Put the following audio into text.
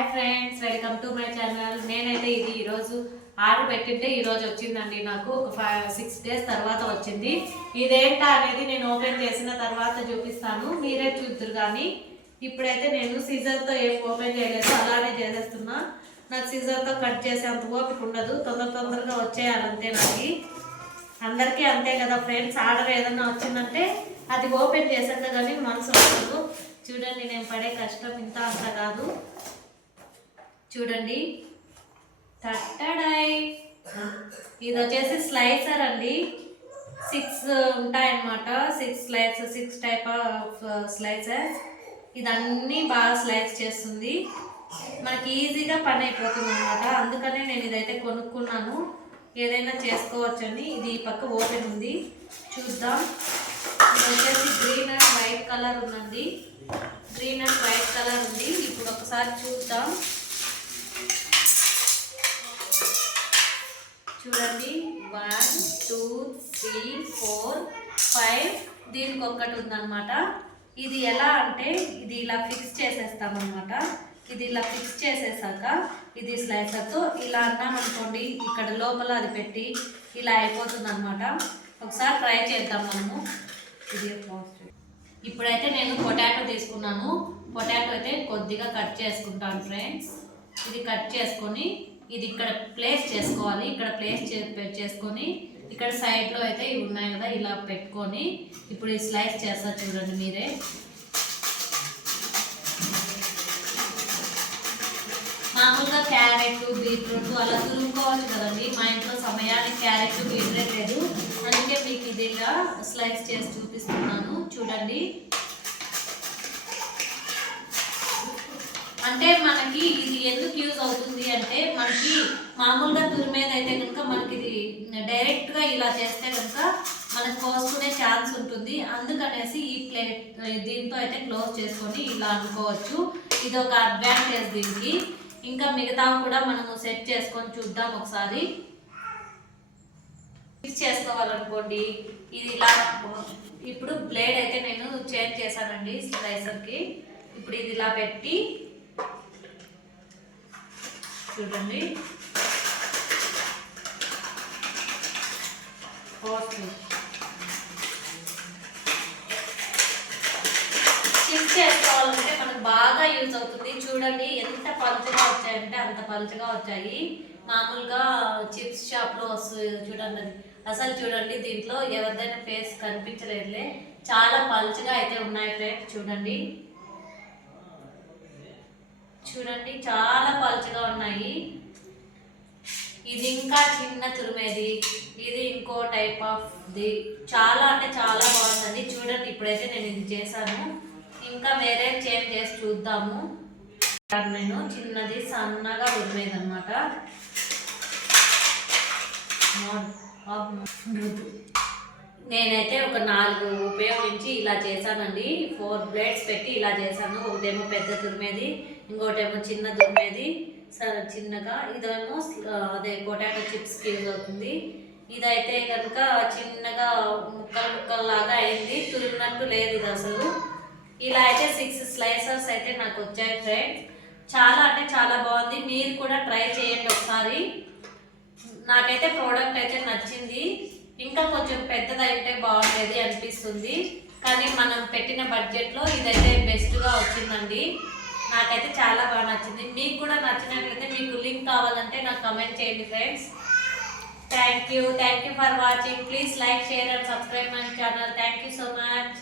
Hi friends, welcome to my channel. నేనైతే ఇది ఈరోజు ఆర్డర్ పెట్టింటే ఈరోజు వచ్చిందండి. నాకు ఒక 5-6 డేస్ తర్వాత వచ్చింది. ఇదేంటా అనేది నేను ఓపెన్ చేసిన తర్వాత చూపిస్తాను, మీరే చూద్దరు. కానీ ఇప్పుడైతే నేను సీజర్తో ఏం ఓపెన్ చేయలేదు, అలానే చేసేస్తున్నా. నాకు సీజర్తో కట్ చేసేంత ఓపిక ఉండదు, తొందరగా వచ్చేయాలంతే. నాకు అందరికీ అంతే కదా ఫ్రెండ్స్. ఆర్డర్ ఏదన్నా వచ్చిందంటే అది ఓపెన్ చేసాక కానీ మనసు వస్తుంది. చూడండి, నేను పడే కష్టం ఇంత అంత కాదు. చూడండి, తట్టడాయ్. ఇది వచ్చేసి స్లైసర్ అండి. 6 ఉంటాయన్నమాట. 6 టైప్ ఆఫ్ స్లైసర్స్. ఇదన్నీ బాగా స్లైస్ చేస్తుంది, మనకి ఈజీగా పని అయిపోతుంది అనమాట. అందుకనే నేను ఇదైతే కొనుక్కున్నాను, ఏదైనా చేసుకోవచ్చని. ఇది ఈ పక్క ఓపెన్ ఉంది, చూద్దాం. ఇది వచ్చేసి గ్రీన్ అండ్ వైట్ కలర్ ఉందండి. గ్రీన్ అండ్ వైట్ కలర్ ఉంది. ఇప్పుడు ఒకసారి చూద్దాం. చూడండి, 1 2 3 4 5 దీనికి ఒక్కటి ఉందన్నమాట. ఇది ఎలా అంటే ఇది ఇలా ఫిక్స్ చేసేస్తామన్నమాట. ఇది ఇలా ఫిక్స్ చేసేసాక ఇది స్లైసర్తో ఇలా అన్నామనుకోండి, ఇక్కడ లోపల అది పెట్టి ఇలా అయిపోతుంది అనమాట. ఒకసారి ట్రై చేద్దాం మనము. ఇది ఇప్పుడైతే నేను పొటాటో తీసుకున్నాను. పొటాటో అయితే కొద్దిగా కట్ చేసుకుంటాను ఫ్రెండ్స్. ఇది కట్ చేసుకొని ఇది ఇక్కడ ప్లేస్ చేసుకోవాలి. ఇక్కడ ప్లేస్ చేసుకొని ఇక్కడ సైడ్లో అయితే ఇవి ఉన్నాయి కదా, ఇలా పెట్టుకొని ఇప్పుడు ఈ స్లైస్ చేస్తా. చూడండి మీరే. మామూలుగా క్యారెట్, బీట్రూట్ అలా తురుముకోవచ్చు కదండి. మా ఇంట్లో సమయానికి క్యారెట్, బీట్రూట్ లేదు, అందుకే మీకు ఇది ఇలా స్లైస్ చేసి చూపిస్తున్నాను. చూడండి, అంటే మనకి ఇది ఎందుకు యూజ్ అవుతుంది అంటే, మనకి మామూలుగా తురిమేది అయితే కనుక మనకి ఇది డైరెక్ట్గా ఇలా చేస్తే కనుక మనకు కోసుకునే ఛాన్స్ ఉంటుంది. అందుకనేసి ఈ ప్లేట్ దీంతో అయితే క్లోజ్ చేసుకొని ఇలా అనుకోవచ్చు. ఇది ఒక అడ్వాంటేజ్ దీనికి. ఇంకా మిగతా కూడా మనము సెట్ చేసుకొని చూద్దాం ఒకసారి. ఫిక్స్ చేసుకోవాలనుకోండి ఇది ఇలా. ఇప్పుడు బ్లేడ్ అయితే నేను చేంజ్ చేశానండి స్లైసర్కి. ఇప్పుడు ఇది ఇలా పెట్టి చూడండి, చిప్స్ చేసుకోవాలంటే మనకు బాగా యూజ్ అవుతుంది. చూడండి ఎంత పలుచగా వచ్చాయంటే అంత పలుచగా వచ్చాయి. మామూలుగా చిప్స్ షాప్లో వస్తుంది చూడండి, అది అసలు చూడండి దీంట్లో ఎవరిదైనా ఫేస్ కనిపించలేదులే. చాలా పలుచగా అయితే ఉన్నాయి ఫ్రెండ్స్. చూడండి చూడండి చాలా పలుచగా ఉన్నాయి. ఇది ఇంకా చిన్న తురిమేది, ఇది ఇంకో టైప్ ఆఫ్ ది. చాలా అంటే చాలా బాగుందండి. చూడండి, ఇప్పుడైతే నేను ఇది చేశాను. ఇంకా వేరే చేంజ్ చేసి చూద్దాము. నేను చిన్నది సన్నగా ఉరిమేది అనమాట. నేనైతే ఒక 4 ఉపయోగించి ఇలా చేశానండి. 4 బ్లేడ్స్ పెట్టి ఇలా చేశాను. ఒకటేమో పెద్ద తురిమేది, ఇంకోటేమో చిన్న తురిమేది చిన్నగా. ఇదేమో అదే పొటాటో చిప్స్కి యూజ్ అవుతుంది. ఇదైతే కనుక చిన్నగా ముక్కల్లాగా అయింది, తురిమినట్టు లేదు ఇది అసలు. ఇలా అయితే 6 స్లైసర్స్ అయితే నాకు వచ్చాయి ఫ్రెండ్స్. చాలా అంటే చాలా బాగుంది. మీరు కూడా ట్రై చేయండి ఒకసారి. నాకైతే ప్రోడక్ట్ అయితే నచ్చింది. ఇంకా కొంచెం పెద్దదైతే బాగుండేది అనిపిస్తుంది, కానీ మనం పెట్టిన బడ్జెట్లో ఇదైతే బెస్ట్గా వచ్చిందండి. నాకైతే చాలా బాగా నచ్చింది. మీకు కూడా నచ్చినట్లయితే మీకు లింక్ కావాలంటే నాకు కమెంట్ చేయండి friends. Thank you for watching. Please like, share and subscribe my channel. Thank you so much.